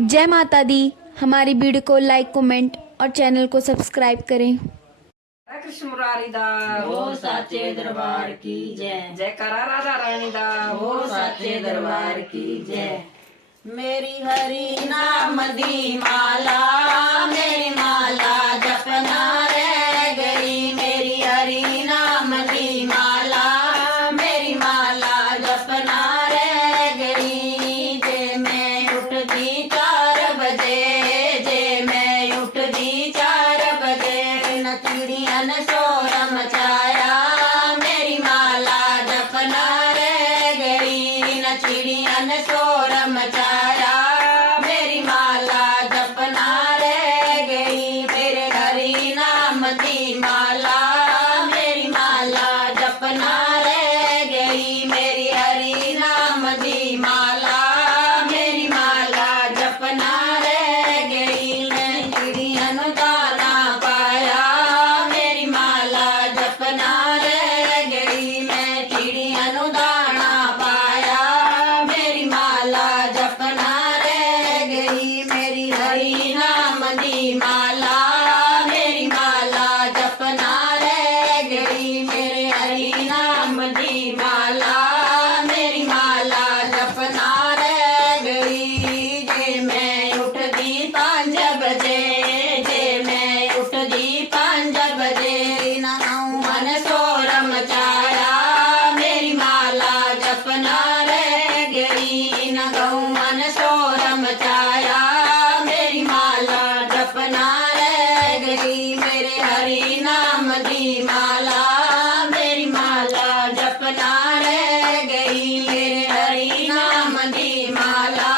जय माता दी। हमारी वीडियो को लाइक कमेंट और चैनल को सब्सक्राइब करें। कृष्ण मुरारी दा हो साचे दरबार की जय। जयकारा राधा रानी दा हो साचे दरबार की जय। मेरी हरि नाम दी माला, मेरी माला जपना रह गई। मेरी हरि नाम दी माला, मेरी माला जपना रह गई। जे मैं उठती 4 बजे, जे मैं उठती 4 बजे, न चिड़िया न शोर मचाया, मेरी माला जपना रह गई। न चिड़िया न शोर मचाया, मेरी माला जपना रह गई। मेरे हरि नाम की माला, मेरी माला जपना रह गई। मेरी हरि नाम की माला, मेरी माला जपना रह गई। मैं चिड़िया नु दाना पाया, मेरी माला जपना रह गई। मैं चिड़िया नु दाना पाया, मेरी माला जपना रह गई। मेरी हरि नाम दी माला, मेरी माला जपना रह गई। मेरे हरि नाम दी माला, मेरी माला जपना रह गई। जे मैं उठती 5 बजे, जे मैं उठती 5 बजे, न मन शोर मचाया, मेरी माला जपना रह गई। न मन शोर मचाया, मेरी माला जपना रह गई। मेरे हरि नाम दी माला, मेरी माला जपना रह गई। मेरे हरि नाम दी माला,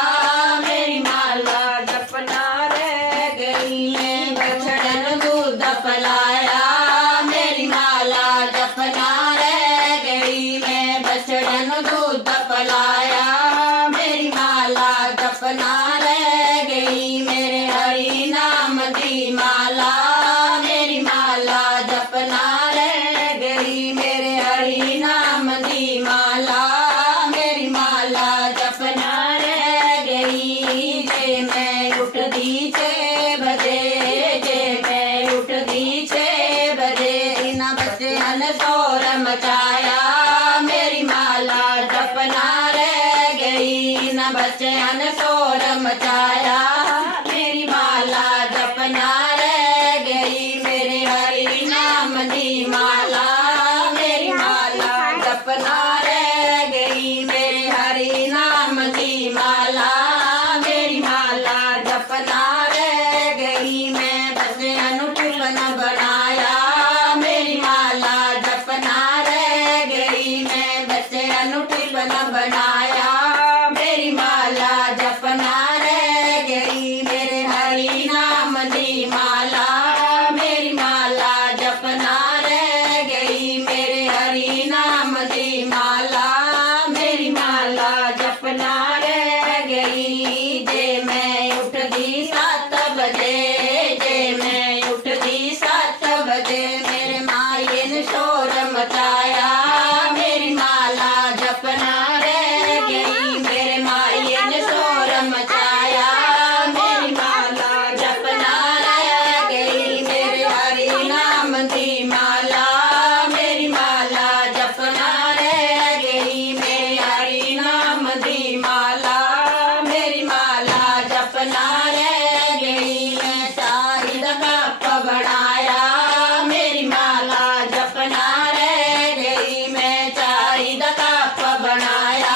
मेरी माला जपना रह गई। मैं बछड़न दूध पिलाया, मेरी माला जपना रह गई। मैं बछड़न दूध पिलाया, मेरी माला जपना रह गई। मेरे हरि नाम दी माला, मेरी माला जपना रह गई। मेरे हरि नाम दी माला, मेरी माला जपना रह गई। जे मैं उठती 6 बजे, जे मैं उठती 6 बजे, न बच्चन शोर मचाया, मेरी माला जपना रह गई। न बच्चन शोर मचाया, मेरी माला जपना रह गई। मेरे हरि नाम दी माला, मेरी माला जपना रह गई। मेरे हरि नाम दी माला, मेरी माला जपना रह गई। मैं बच्चन टिफन बनाया, मेरी माला जपना रह गई। मैं बच्चन टिफन बनाया, मेरी माला जपना रह गई। मेरे हरि नाम दी माला, मेरी माला जपना रह गई। मेरे हरि नाम दी माला, मेरी माला जपना रह गई। जे मैं उठती 7 बजे, जे मैं उठती 7 बजे, मेरे माये ने शोर मचाया, मेरी माला जपना रह गई। मेरे माये ने शोर मचाया, मेरी माला जपना रह गई। मेरे हरि नाम दी माला, मेरी माला जपना रह गई। मेरे हरि नाम दी माला, मेरी माला जपना रह गई। मैं चाय दा कप बनाया, मेरी माला जपना रह गई। मैं चाय दा कप बनाया,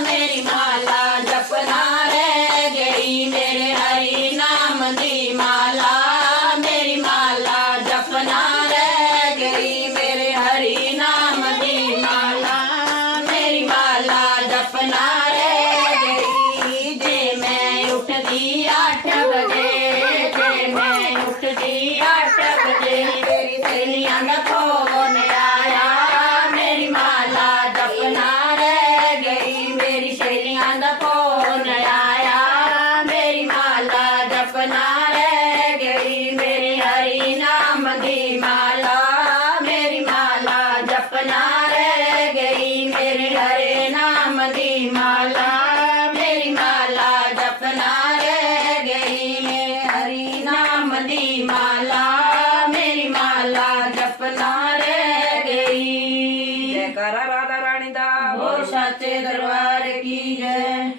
मेरी माला जपना रह गई। मेरे हरि नाम दी माला, मेरी माला जपना रह गई। मेरे हरि नाम दी माला, मेरी माला जपना रह गई। जे मैं उठती 8 बजे, जे मैं उठती 8 बजे, मेरी सहेलियां दा फोन आया, मेरी माला जपना रह गई। मेरी सहेलियां दा फोन आया, मेरी माला जपना रह गई। मेरे हरि नाम दी माला, मेरी माला जपना रह गई। मेरे हरि नाम दी माला, मेरी माला जपना रह दी माला मेरी माला जपना रह गई। जयकारा राधा रानी दा बोल साचे दरबार की जय।